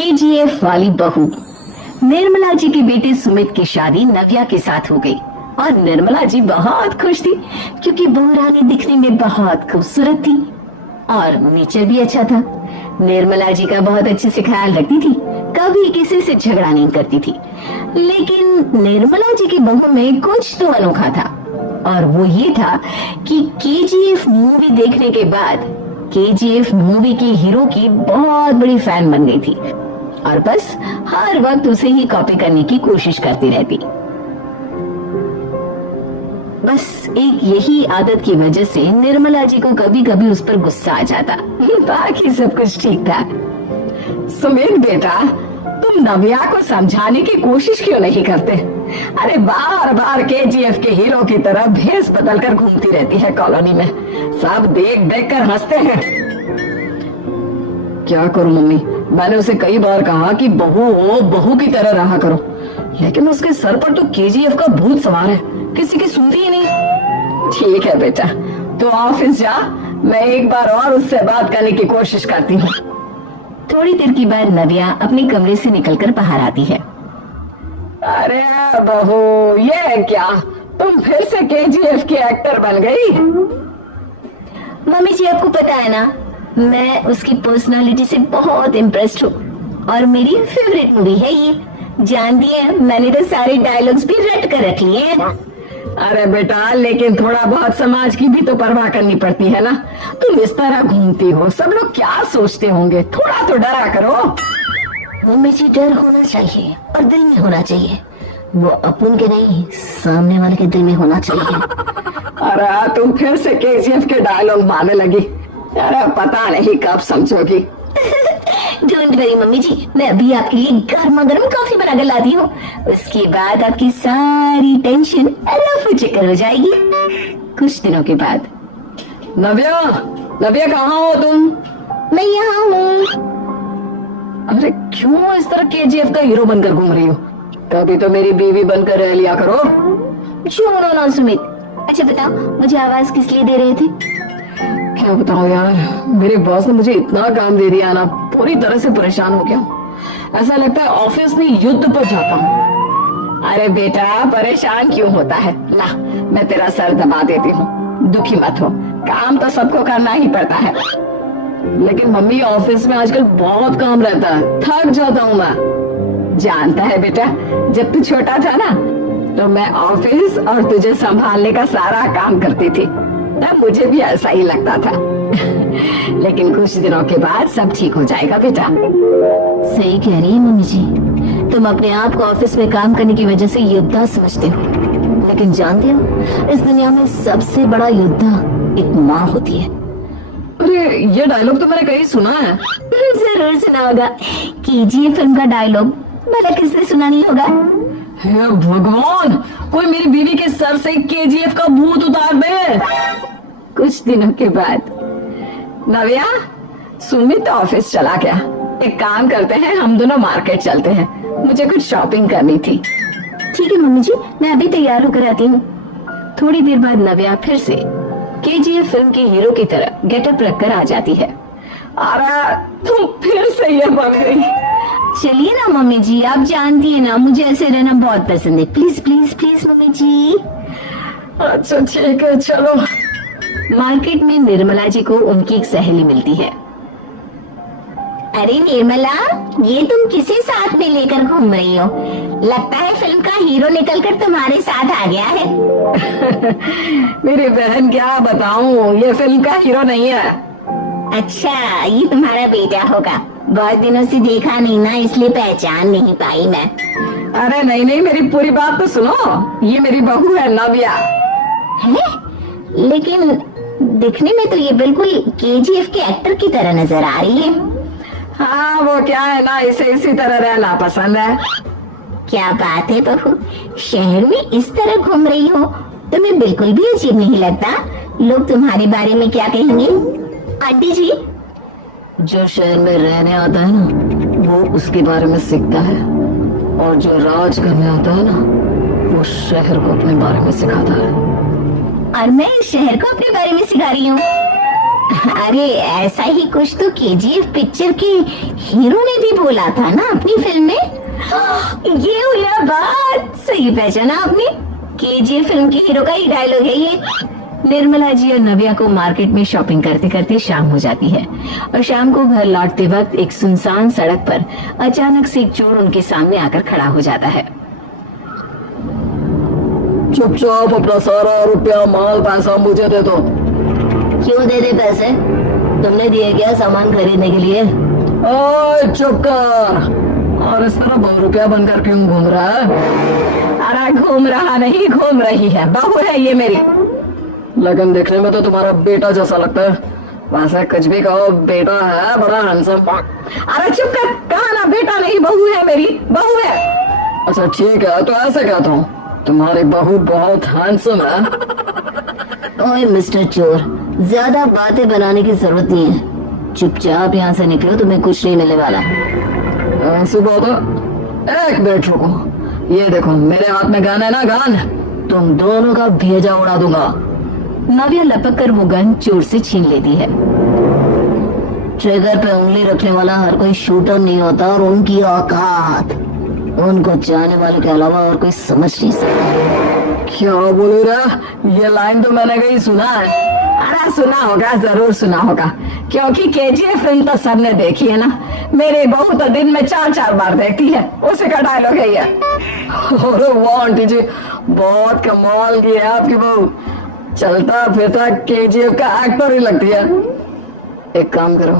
KGF वाली बहू। निर्मला जी के बेटे सुमित की शादी नव्या के साथ हो गई और निर्मला जी बहुत खुश थी क्योंकि बहू रानी दिखने में बहुत खूबसूरत थी और नेचर भी अच्छा था। निर्मला जी का बहुत अच्छे से ख्याल रखती थी, कभी किसी से झगड़ा नहीं करती थी। लेकिन निर्मला जी की बहू में कुछ तो अनोखा था और वो ये था कि केजीएफ मूवी देखने के बाद केजीएफ मूवी के हीरो की बहुत बड़ी फैन बन गई थी और बस हर वक्त उसे ही कॉपी करने की कोशिश करती रहती। बस एक यही आदत की वजह से निर्मला जी को कभी कभी उस पर गुस्सा आ जाता। बाकी सब कुछ ठीक था। सुमित बेटा, तुम नव्या को समझाने की कोशिश क्यों नहीं करते? अरे बार बार केजीएफ के हीरो की तरह भेस बदल कर घूमती रहती है कॉलोनी में, सब देख देख कर हंसते हैं। क्या करूं मम्मी, मैंने उसे कई बार कहा कि बहू की तरह रहा करो, लेकिन उसके सर पर तो केजीएफ का भूत सवार है, किसी की सुनती ही नहीं। ठीक है बेटा, तो ऑफिस जा, मैं एक बार और उससे बात करने की कोशिश करती हूँ। थोड़ी देर के बाद नव्या अपने कमरे से निकलकर बाहर आती है। अरे बहू, ये क्या, तुम फिर से केजीएफ की एक्टर बन गई? मम्मी जी, आपको पता है ना, मैं उसकी पर्सनालिटी से बहुत इम्प्रेस्ड हूँ और मेरी फेवरेट मूवी है ये। जानती है, मैंने तो सारे डायलॉग्स भी रट कर रख लिए हैं। अरे बेटा, लेकिन थोड़ा बहुत समाज की भी तो परवाह करनी पड़ती है ना। तुम इस तरह घूमती हो, सब लोग क्या सोचते होंगे, थोड़ा तो डरा करो। मम्मी जी, डर होना चाहिए और दिल में होना चाहिए, वो अपन के नहीं सामने वाले के दिल में होना चाहिए। अरे तुम फिर से केजीएफ के डायलॉग मारने लगी। अरे पता नहीं कब समझोगी। डोंट वरी मम्मी जी, मैं अभी आपके लिए गर्मा गर्म कॉफी बना कर लाती हूँ, उसके बाद आपकी सारी टेंशन रफू चक्कर हो जाएगी। कुछ दिनों के बाद। नव्या, नव्या कहाँ हो तुम? मैं यहाँ हूँ। अरे क्यों इस तरह केजीएफ का हीरो बनकर घूम रही हो? कभी तो मेरी बीवी बनकर रह लिया करो। छोड़ो ना सुमित। अच्छा बताओ, मुझे आवाज किस लिए दे रहे थे? क्या बताऊं यार, मेरे बॉस ने मुझे इतना काम दे दिया ना, पूरी तरह से परेशान हो गया। ऐसा लगता है ऑफिस में युद्ध पर जाता हूँ। अरे बेटा, परेशान क्यों होता है? ला, मैं तेरा सर दबा देती हूँ, दुखी मत हो, काम तो सबको करना ही पड़ता है। लेकिन मम्मी, ऑफिस में आजकल बहुत काम रहता है, थक जाता हूँ मैं। जानता है बेटा, जब तू छोटा था ना, तो मैं ऑफिस और तुझे संभालने का सारा काम करती थी, तब मुझे भी ऐसा ही लगता था। लेकिन कुछ दिनों के बाद सब ठीक हो जाएगा बेटा। सही कह रही है मम्मी जी, तुम अपने आप को ऑफिस में काम करने की वजह से योद्धा समझते हो, लेकिन जानते हो, इस दुनिया में सबसे बड़ा योद्धा एक माँ होती है। अरे ये डायलॉग तो मैंने कहीं सुना है। जरूर सुना होगा, केजीएफ फिल्म का डायलॉग, भला किसने सुना नहीं होगा? हे भगवान, कोई मेरी बीवी के सर से केजीएफ का भूत उतार दे। कुछ दिनों के बाद। नव्या, सुमित ऑफिस चला गया, एक काम करते हैं, हम दोनों मार्केट चलते हैं, मुझे कुछ शॉपिंग करनी थी। ठीक है मम्मी जी, मैं अभी तैयार होकर आती हूँ। थोड़ी देर बाद नव्या फिर से केजीएफ फिल्म के हीरो की तरह गेटअप रखकर आ जाती है। अरे तुम फिर से ये बन गई। चलिए ना मम्मी जी, आप जानती है ना, मुझे ऐसे रहना बहुत पसंद है। प्लीज प्लीज प्लीज मम्मी जी। अच्छा ठीक है, चलो। मार्केट में निर्मला जी को उनकी एक सहेली मिलती है। अरे निर्मला, ये तुम किसे साथ में लेकर घूम रही हो? लगता है फिल्म का हीरो निकलकर तुम्हारे साथ आ गया है। मेरी बहन, क्या बताऊं, ये फिल्म का हीरो नहीं है। अच्छा, ये तुम्हारा बेटा होगा, बहुत दिनों से देखा नहीं ना, इसलिए पहचान नहीं पाई मैं। अरे नहीं नहीं, मेरी पूरी बात तो सुनो, ये मेरी बहू है नव्या। है? लेकिन दिखने में तो ये बिल्कुल केजीएफ के एक्टर की तरह नजर आ रही है। हाँ, वो क्या है ना, इसे इसी तरह रहना पसंद है। क्या बात है बहू, शहर में इस तरह घूम रही हो, तुम्हें बिल्कुल भी अजीब नहीं लगता? लोग तुम्हारे बारे में क्या कहेंगे? आंटी जी, जो शहर में रहने आता है ना, वो उसके बारे में सीखता है, और जो राज करने आता है ना, वो शहर को अपने बारे में सिखाता है। और मैं इस शहर को अपने बारे में सिखा रही हूँ। अरे ऐसा ही कुछ तो केजीएफ पिक्चर के हीरो ने भी बोला था ना अपनी फिल्म में। ये हुई ना बात, सही पहचाना आपने। केजीएफ फिल्म के हीरो का ही डायलॉग है ये। निर्मला जी और नव्या को मार्केट में शॉपिंग करते करते शाम हो जाती है और शाम को घर लौटते वक्त एक सुनसान सड़क पर अचानक से एक चोर उनके सामने आकर खड़ा हो जाता है। चुपचाप अपना सारा रुपया माल पैसा मुझे दे दो। क्यों दे दे पैसे? तुमने दिए क्या सामान खरीदने के लिए? ओए चुप कर। और इस तरह बहु रुपया बनकर क्यों घूम रहा है? अरे घूम रहा नहीं, घूम रही है, बहू है ये मेरी। लेकिन देखने में तो तुम्हारा बेटा जैसा लगता है। वैसे कुछ भी कहो, बेटा है बड़ा हैंडसम। अरे चुप कर, कहा ना बेटा नहीं बहू है मेरी, बहू है। अच्छा ठीक है, तो ऐसे कहता हूँ, तुम्हारी बहू बहुत हैंडसम है। ओए मिस्टर चोर, ज्यादा बातें बनाने की जरूरत नहीं है। चुपचाप यहाँ से निकलो, तुम्हें कुछ नहीं मिलने वाला। ऐसी बात है? एक मिनट रुको, ये देखो मेरे हाथ में गन है ना, गन। तुम दोनों का भेजा उड़ा दूंगा। नव्या लपक कर वो गन चोर से छीन लेती है। ट्रिगर पे उंगली रखने वाला हर कोई शूटर नहीं होता, और उनकी औकात उनको चाहने वाले के अलावा और कोई समझ नहीं सकता। क्या बोल रहा? ये लाइन तो मैंने कहीं सुना है। अरे सुना होगा, जरूर सुना होगा, क्योंकि केजीएफ फिल्म तो सबने देखी है ना। मेरी बहू तो दिन में 4-4 बार देखती है, उसी का डायलॉग है ये। अरे वाह आंटी जी, बहुत कमाल की है आपकी बहू। चलता फिरता केजीएफ का एक्टर ही लगती है। एक काम करो,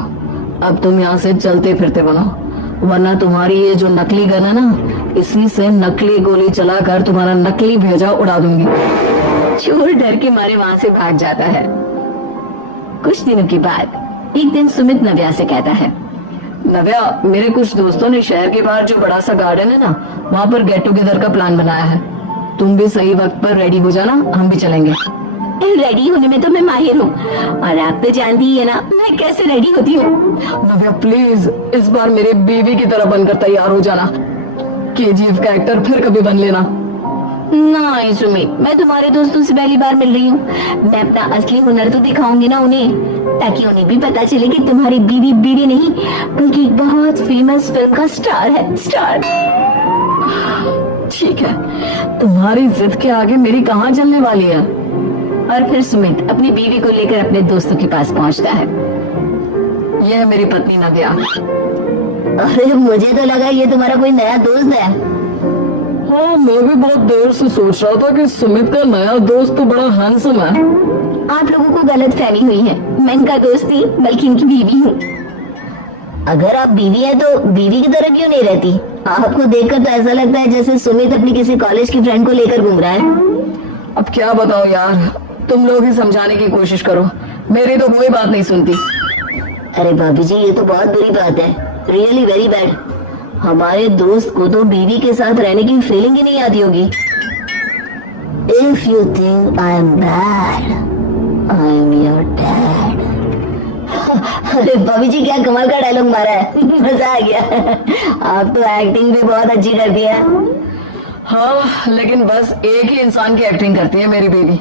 अब तुम यहाँ से चलते फिरते बनो, वरना तुम्हारी ये जो नकली गन है ना, इसी से नकली गोली चलाकर तुम्हारा नकली भेजा उड़ा दूंगी। चोर डर के मारे वहां से भाग जाता है। कुछ दिनों के बाद एक दिन सुमित नव्या से कहता है, नव्या, मेरे कुछ दोस्तों ने शहर के बाहर जो बड़ा सा गार्डन है ना, वहाँ पर गेट टुगेदर का प्लान बनाया है। तुम भी सही वक्त पर रेडी हो जाना, हम भी चलेंगे। रेडी होने में तो मैं माहिर हूँ, और आप तो जानती ही है ना मैं कैसे रेडी होती हूँ। नव्या प्लीज, इस बार मेरी बीवी की तरह बनकर तैयार हो जाना। केजीएफ का एक्टर फिर कभी बन लेना। नहीं सुमित, मैं तुम्हारे दोस्तों से पहली बार मिल रही हूँ। मैं अपना असली हुनर तो दिखाऊंगी ना उन्हें, ताकि उन्हें भी पता चले कि तुम्हारी बीवी बीवी नहीं बल्कि एक बहुत फेमस फिल्म का स्टार है, स्टार। ठीक है, तुम्हारी जिद के आगे मेरी कहाँ चलने वाली है। और फिर सुमित अपनी बीवी को लेकर अपने दोस्तों के पास पहुँचता है। यह है मेरी पत्नी नव्या। अरे मुझे तो लगा ये तुम्हारा कोई नया दोस्त है। हाँ, मैं भी बहुत देर से सोच रहा था कि सुमित का नया दोस्त तो बड़ा हैंडसम है। आप लोगों को गलत फहमी हुई है, मैं इनका दोस्त नहीं बल्कि इनकी बीवी हूँ। अगर आप बीवी है तो बीवी की तरह क्यों नहीं रहती? आपको देखकर तो ऐसा लगता है जैसे सुमित अपनी किसी कॉलेज की फ्रेंड को लेकर घूम रहा है। अब क्या बताओ यार, तुम लोग ही समझाने की कोशिश करो, मेरी तो कोई बात नहीं सुनती। अरे भाभी जी, ये तो बहुत बुरी बात है, रियली वेरी बैड। हमारे दोस्त को तो बीवी के साथ रहने की फीलिंग ही नहीं आती होगी। If you think I am bad, I am your dad. अरे भाभी जी, क्या कमाल का डायलॉग मारा है, मजा आ गया। आप तो एक्टिंग भी बहुत अच्छी करती है। हाँ, लेकिन बस एक ही इंसान की एक्टिंग करती है मेरी बीवी,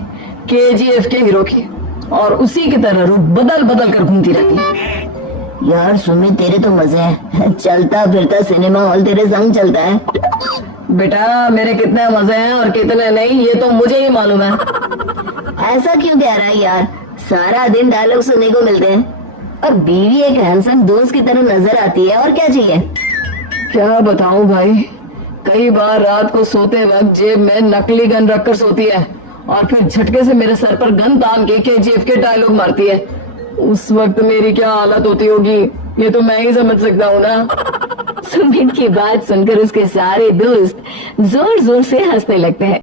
केजीएफ के हीरो की, और उसी की तरह रूप बदल बदल कर घूमती रहती है। यार सुमित, तेरे तो मजे हैं, चलता फिरता सिनेमा हॉल तेरे संग चलता है। बेटा, मेरे कितने मजे हैं और कितने नहीं ये तो मुझे ही मालूम है। ऐसा क्यों कह रहा है यार? सारा दिन डायलॉग सुनने को मिलते हैं, और बीवी एक हैंडसम दोस्त की तरह नजर आती है, और क्या चाहिए? क्या बताऊं भाई, कई बार रात को सोते वक्त जेब में नकली गन रखकर सोती है, और फिर झटके से मेरे सर पर गन तान के केजीएफ के डायलॉग मारती है। उस वक्त मेरी क्या हालत होती होगी ये तो मैं ही समझ सकता हूँ ना। सुमित की बात सुनकर उसके सारे दोस्त जोर जोर से हंसने लगते हैं।